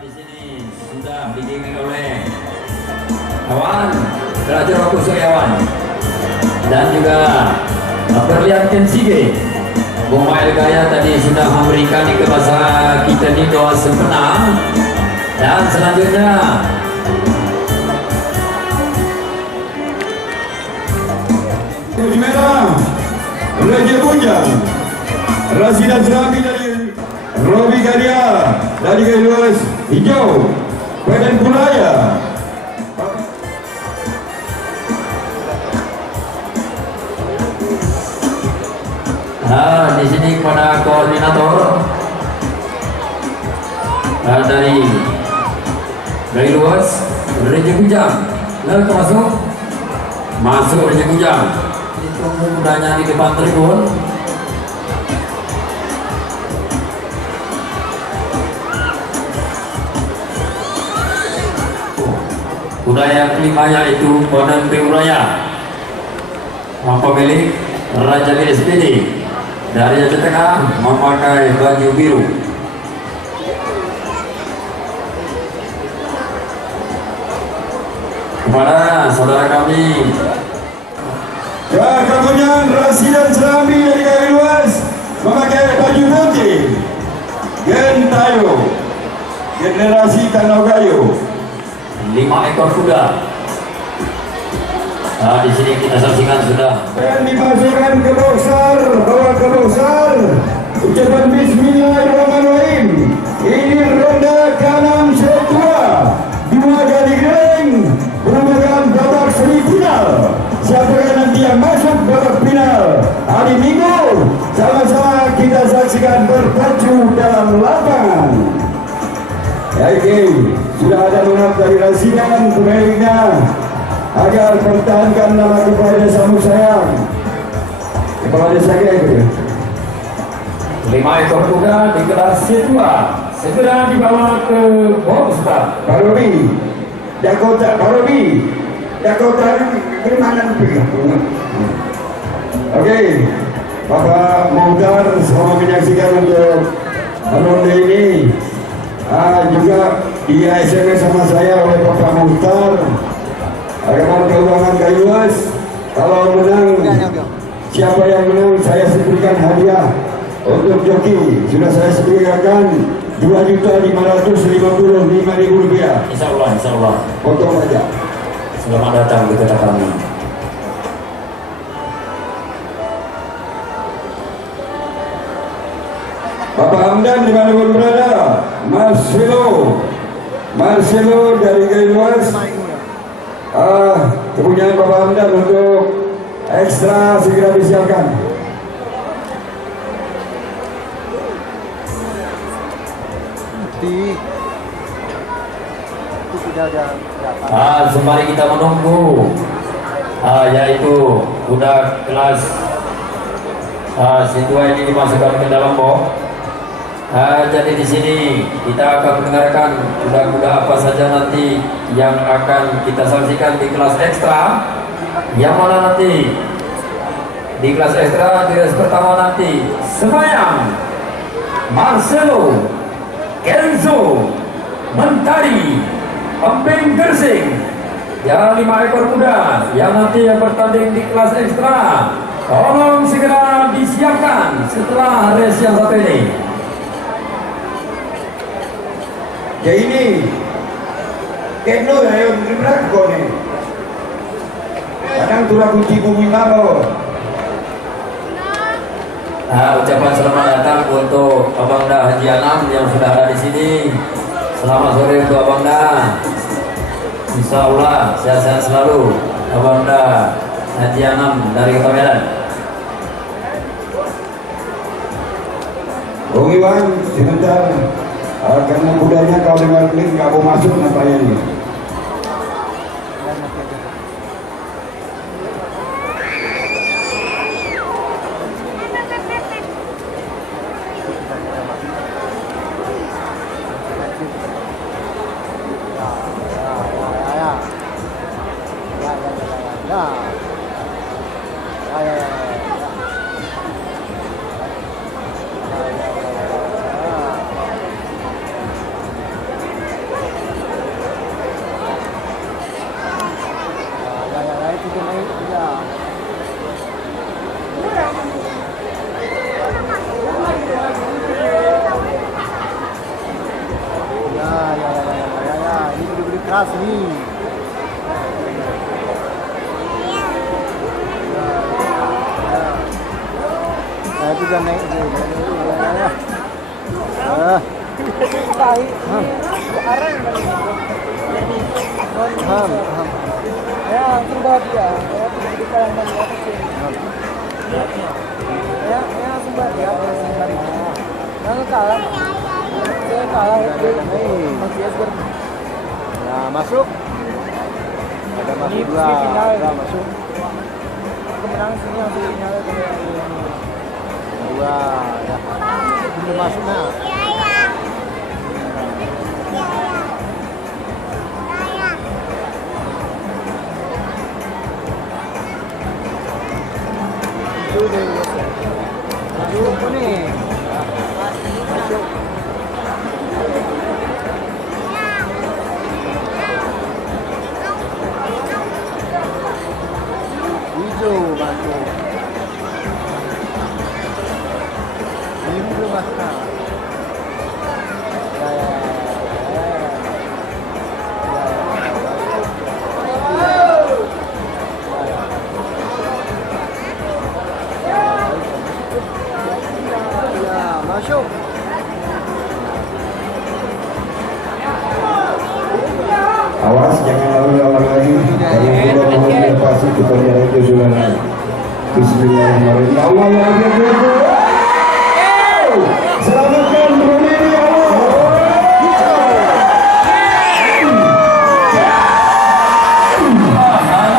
Di sini sudah digiring oleh kawan Raja Roku Suryawan dan juga Berlian Sige. Bumail Gaya tadi sudah memberikan di bahasa kita di doa sempena. Dan selanjutnya baju merah Raja Bujang, Rasidan Serabi dari Robi Gadia dari garis luas hijau Badan Kulaya. Nah, di sini kepada koordinator dari luas Raja Bujang, lalu masuk Raja Bujang. Ditunggu kudanya di depan tribun. Kuda yang kelima yaitu Bondan Uraya, pemilik Raja BSPD dari Aceh Tengah, memakai baju biru. Kepada saudara kami Kemudian Rasidan Serambi dari garis luas memakai baju putih Gentayo, generasi Tanah Gayo. 5 ekor kuda. Nah, di sini kita saksikan sudah. Dan dimasukkan ke boxer, bawa ke boxer. Ucapan Bismillahirrahmanirrahim. Ini ronde ke-6 set 2. 2 kali geng merupakan babak semifinal. Siapakah nanti yang masuk babak final hari Minggu? Sama-sama kita saksikan berpacu dalam lapangan. Oke, sudah ada menang dari Rasidan pemiliknya agar pertahankan nama kepada Samu Sayang. Kepala desa itu 5 ekor kuda di kelas C2 segera dibawa ke boxer. Parobi, Dakota Kalimantan pegang. Oke, Bapak Muhtar selamat menyaksikan untuk ronde ini. Juga di SMS sama saya oleh Bapak Muhtar. Agama Keuangan Kayuas, kalau menang, siapa yang menang saya berikan hadiah untuk joki. Sudah saya sediakan 2.555.000 rupiah. Insya Allah. Potong saja. Selamat datang di kota kami. Bapak Hamdan dimanapun berada, Marcelo dari garis luas. Kepunyaan Bapak Hamdan untuk ekstra segera disiapkan. Sembari kita menunggu yaitu kuda kelas C2 ini dimasukkan ke dalam box. Jadi di sini kita akan mendengarkan kuda-kuda apa saja nanti yang akan kita saksikan di kelas ekstra. Yang mana nanti di kelas ekstra di race pertama nanti Semayang, Marcelo, Kenzo, Mentari, Emping Gersing. Ya, 5 ekor kuda yang nanti yang bertanding di kelas ekstra. Tolong segera disiapkan setelah race yang satu ini. Ya ini Keno ya yang berlaku nih. Kadang turah kunci bumi malo. Ucapan selamat datang untuk Abangda Haji Anam yang sudah ada di sini. Selamat sore untuk Abangda. Insya Allah sehat-sehat selalu Abangda Haji Anam dari Kota Medan. Bung Iwan sebentar. Karena kudanya kalau dengar klik nggak mau masuk nampaknya ini. keras nih. Nah, itu jangan naik dulu. Paham. Ya, langsung bawa dia. Kita yang ya, langsung bawa dia. Jangan kalah. Saya kalah. Nah, masuk. Ada masuk dua. Ada masuk. Kemenangan sini langsung final. Dua. Ya. Belum masuk nah. Itu deh. Masuk nih. Masuk. Hijau masuk. Biru belum masuk nah. Masuk. Awas jangan lalu-lalang lagi. Kalau kita mau dilepasi kita jalan ke zona. Bismillahirrahmanirrahim. Allah yang selamatkan Brunei ya Allah.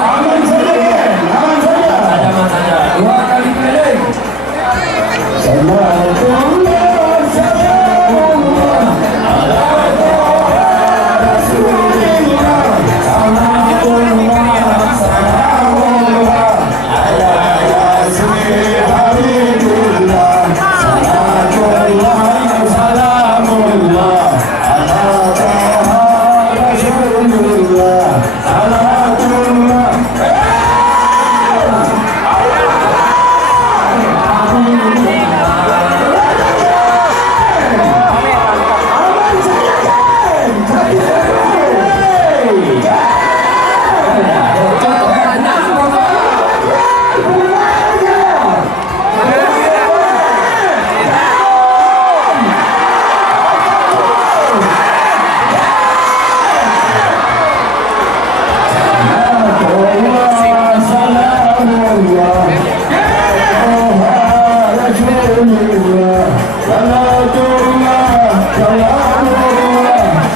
Aman saja kan? Aman saja. Aman saja. 2 kali keliling. Salatullah salamullah ala Rasulillah. Salatullah salamullah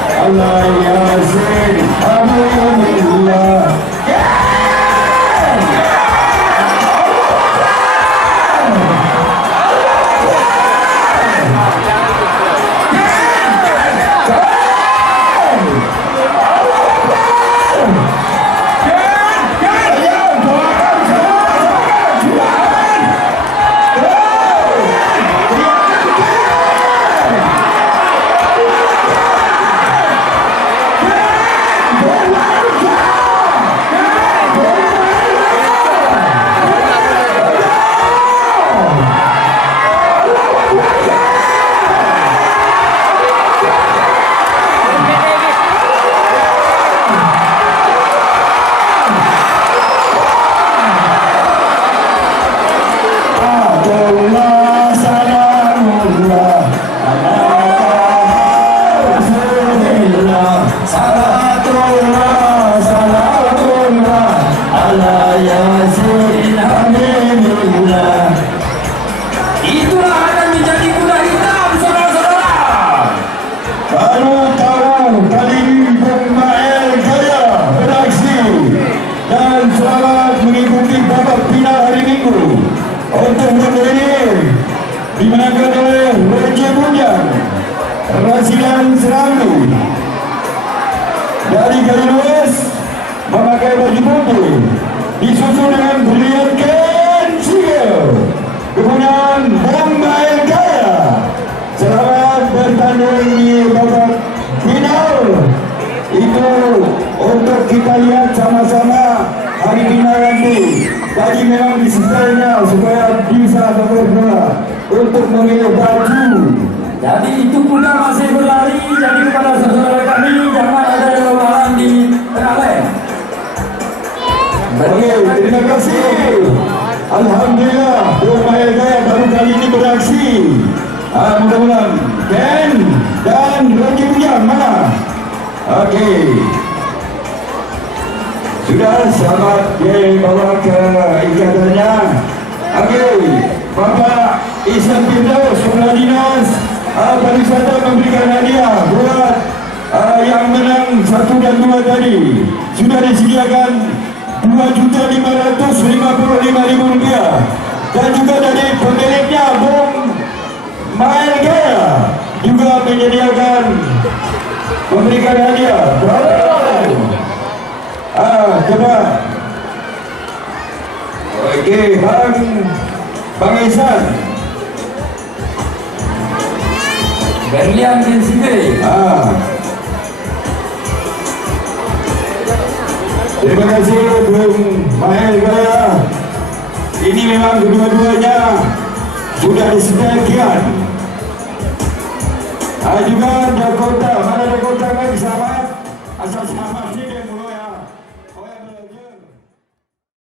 ala Yasin Habibullah. Salatullah salamullah ala Taha Rasulullah. Salatullah Itulah akan menjadi kuda hitam, saudara-saudara. Baru tahu kali ini Pemael Jaya beraksi dan selamat mengikuti babak final hari Minggu. Untuk ronde ini dimenangkan oleh Roger Bunyan, Rasilan Serambi dari Galiluas memakai baju putih, disusul dengan Brilian Kensil kemudian Pemael Jaya. Selamat bertanding di babak final. Itu untuk kita lihat sama-sama hari final nanti. Tadi memang disesainya supaya bisa berbola untuk memilih baju Jadi itu kuda masih berlari. Jadi kepada saudara kami jangan ada lelahan di tengah lane. Oke, terima kasih. Alhamdulillah, Mahel Gaya baru kali ini beraksi. Mudah-mudahan Ken dan Rocky Bujang mana? Oke. Sudah selamat dibawa ke ikatannya. Oke, Bapak Ihsan Firdaus Kepala Dinas Pariwisata memberikan hadiah buat yang menang 1 dan 2 tadi. Sudah disediakan Rp2.555.000 dan juga dari pemiliknya Bung Mahel Gaya juga menyediakan memberikan hadiah. Coba. Oke, Bang Ihsan. Berlian di sini. Terima kasih Bung Mahel Gaya. Ini memang kedua-duanya sudah disediakan. Juga Dakota